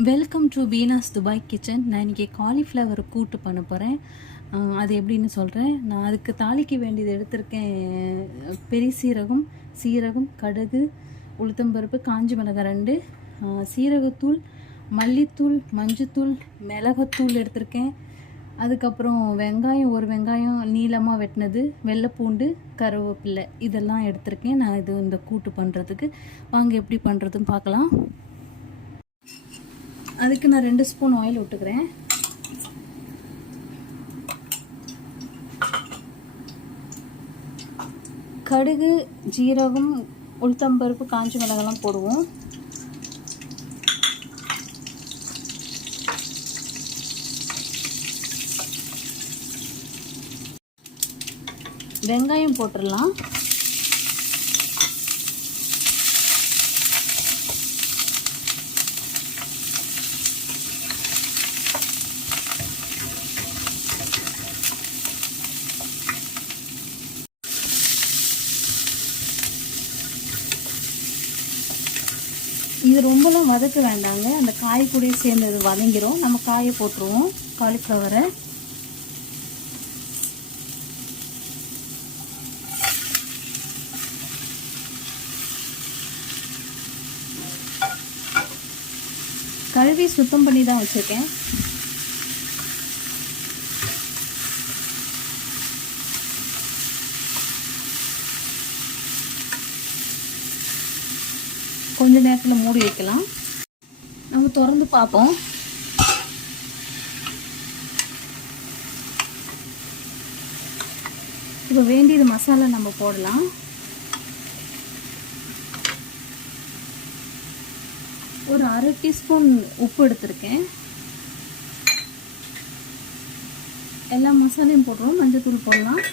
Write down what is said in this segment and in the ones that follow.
Welcome to Beena's Dubai kitchen. நான் இன்றைக்கி cauliflower கூட்டு பண்ண போகிறேன். அது எப்படின்னு சொல்கிறேன். நான் அதுக்கு தாளிக்க வேண்டியது எடுத்திருக்கேன். பெரிய சீரகம், கடுகு, உளுத்தம்பருப்பு, காஞ்சி மிளகாய் 2, சீரகத்தூள், மல்லித்தூள், மஞ்சத்தூள், மிளகாத்தூள் எடுத்திருக்கேன். அதுக்கப்புறம் வெங்காயம், ஒரு வெங்காயம் நீளமாக வெட்டினது, வெள்ளைப்பூண்டு, கருவேப்பிலை இதெல்லாம் எடுத்திருக்கேன். நான் இந்த கூட்டு பண்ணுறதுக்கு வாங்க எப்படி பண்ணுறதுன்னு பார்க்கலாம். அதுக்கு நான் 2 ஸ்பூன் ஆயில் விட்டுக்கிறேன். கடுகு, ஜீரகம், உளுத்தம்பருப்பு, காஞ்சி மிளகாலாம் போடுவோம். வெங்காயம் போட்டுடலாம். இது ரொம்பலாம் வதக்க வேண்டாங்க. அந்த காய் கூட சேர்ந்து அது வதங்கிரும். நம்ம காயை போட்டுருவோம். காலிஃப்ளவரை கழுவி சுத்தம் பண்ணி தான் வச்சுருக்கேன். கொஞ்ச நேரத்தில் மூடி வைக்கலாம். நம்ம திறந்து பார்ப்போம். இப்போ வேண்டியது மசாலா நம்ம போடலாம். ஒரு 1/2 டீஸ்பூன் உப்பு எடுத்திருக்கேன். எல்லா மசாலையும் போடுறோம். மஞ்சத்தூள் போடலாம்,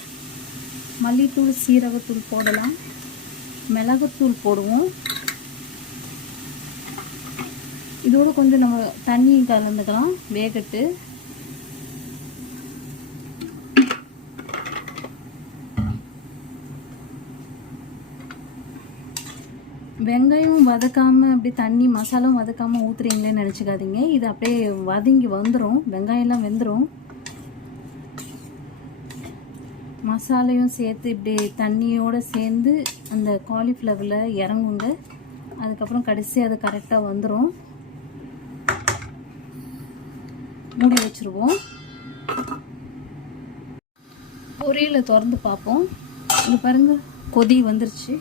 மல்லித்தூள், சீரகத்தூள் போடலாம், மிளகுத்தூள் போடுவோம். இதோடு கொஞ்சம் நம்ம தண்ணி கலந்துக்கலாம் வேகட்டு. வெங்காயம் வதக்காமல் அப்படி தண்ணி மசாலாவும் வதக்காமல் ஊற்றுறீங்களேன்னு நினச்சிக்காதீங்க. இது அப்படியே வதங்கி வந்துடும். வெங்காயம்லாம் வெந்துடும். மசாலையும் சேர்த்து இப்படி தண்ணியோடு சேர்ந்து அந்த காலிஃப்ளவரில் இறங்குங்க. அதுக்கப்புறம் கடைசி அது கரெக்டாக வந்துடும். மூடி வச்சுருவோம். பொரியலை திறந்து பார்ப்போம். இங்கே பாருங்க, கொதி வந்துருச்சு.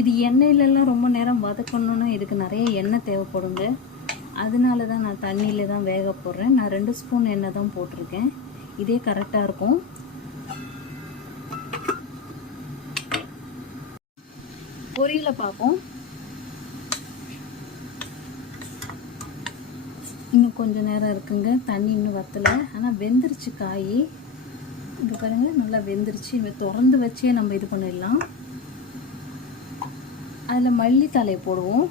இது எண்ணெயிலலாம் ரொம்ப நேரம் வதக்கணுன்னா இதுக்கு நிறைய எண்ணெய் தேவைப்படுங்க. அதனால தான் நான் தண்ணியில் தான் வேக போடுறேன். நான் 2 ஸ்பூன் எண்ணெய் தான் போட்டிருக்கேன். இதே கரெக்டாக இருக்கும். பொரியலை பார்ப்போம். இன்னும் கொஞ்சம் நேரம் இருக்குங்க. தண்ணி இன்னும் வற்றலை. ஆனால் வெந்துருச்சு காய். இங்கே பாருங்க, நல்லா வெந்துருச்சு. திறந்து வச்சே நம்ம இது பண்ணிடலாம். அதில் மல்லித்தலை போடுவோம்.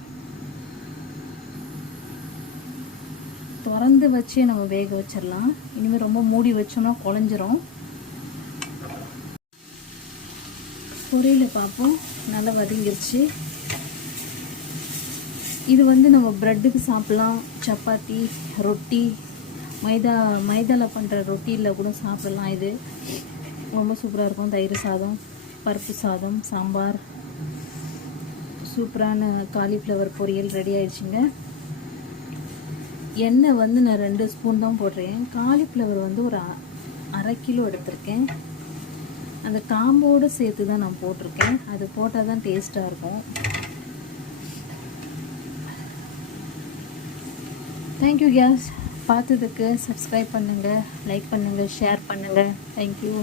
திறந்து வச்சே நம்ம வேக வச்சிடலாம். இனிமேல் ரொம்ப மூடி வச்சோன்னா குழஞ்சிரும். பொரியலை பார்ப்போம். நல்லா வதங்கிருச்சு. இது நம்ம ப்ரெட்டுக்கு சாப்பிட்லாம், சப்பாத்தி, ரொட்டி, மைதாவில் பண்ணுற ரொட்டியில் கூட சாப்பிடலாம். இது ரொம்ப சூப்பராக இருக்கும். தயிர் சாதம், பருப்பு சாதம், சாம்பார், சூப்பரான காலிஃப்ளவர் பொரியல் ரெடி ஆயிடுச்சுங்க. எண்ணெய் நான் 2 ஸ்பூன் தான் போடுறேன். காலிஃப்ளவர் ஒரு 1/2 கிலோ எடுத்திருக்கேன். அந்த காம்போடு சேர்த்து தான் நான் போட்டிருக்கேன். அது போட்டால் தான் டேஸ்ட்டாக இருக்கும். Thank you case. பார்த்ததுக்கு சப்ஸ்கிரைப் பண்ணுங்கள், லைக் பண்ணுங்கள், ஷேர் பண்ணுங்கள். தேங்க்யூ.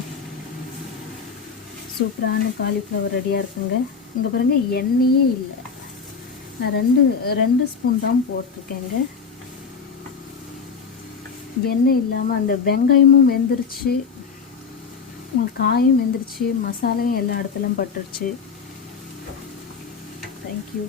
சூப்பரான காலிஃப்ளவர் ரெடியாக இருக்குங்க. இங்கே பாருங்கள், எண்ணெயே இல்லை. நான் 2 ஸ்பூன் தான் போட்டிருக்கேங்க. எண்ணெய் இல்லாமல் அந்த வெங்காயமும் வெந்துருச்சு, உங்களுக்கு காயும் வெந்துருச்சு, மசாலையும் எல்லா இடத்துலையும் பட்டுருச்சு. தேங்க்யூ.